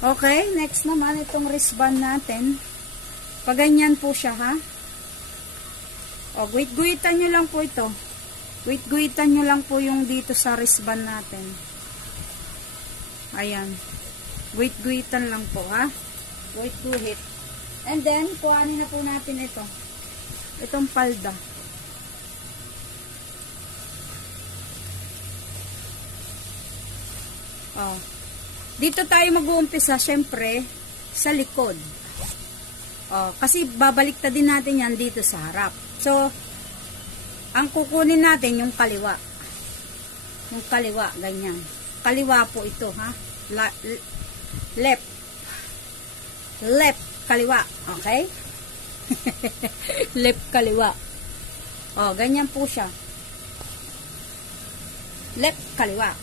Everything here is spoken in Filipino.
Okay, next naman itong wristband natin. Paganyan po siya, ha? O, guhit-guhitan nyo lang po ito. Guhit-guhitan nyo lang po yung dito sa wristband natin. Ayan. Guhit-guhitan lang po, ha? Guhit-guhit. And then, kuhanin na po natin ito. Itong palda. O. Dito tayo mag-uumpisa, syempre, sa likod. Kasi babaliktad din natin yan dito sa harap. So, ang kukunin natin yung kaliwa. Yung kaliwa, ganyan. Kaliwa po ito, ha? Left. Left, kaliwa. Okay? Left, kaliwa. Ganyan po siya. Left, kaliwa.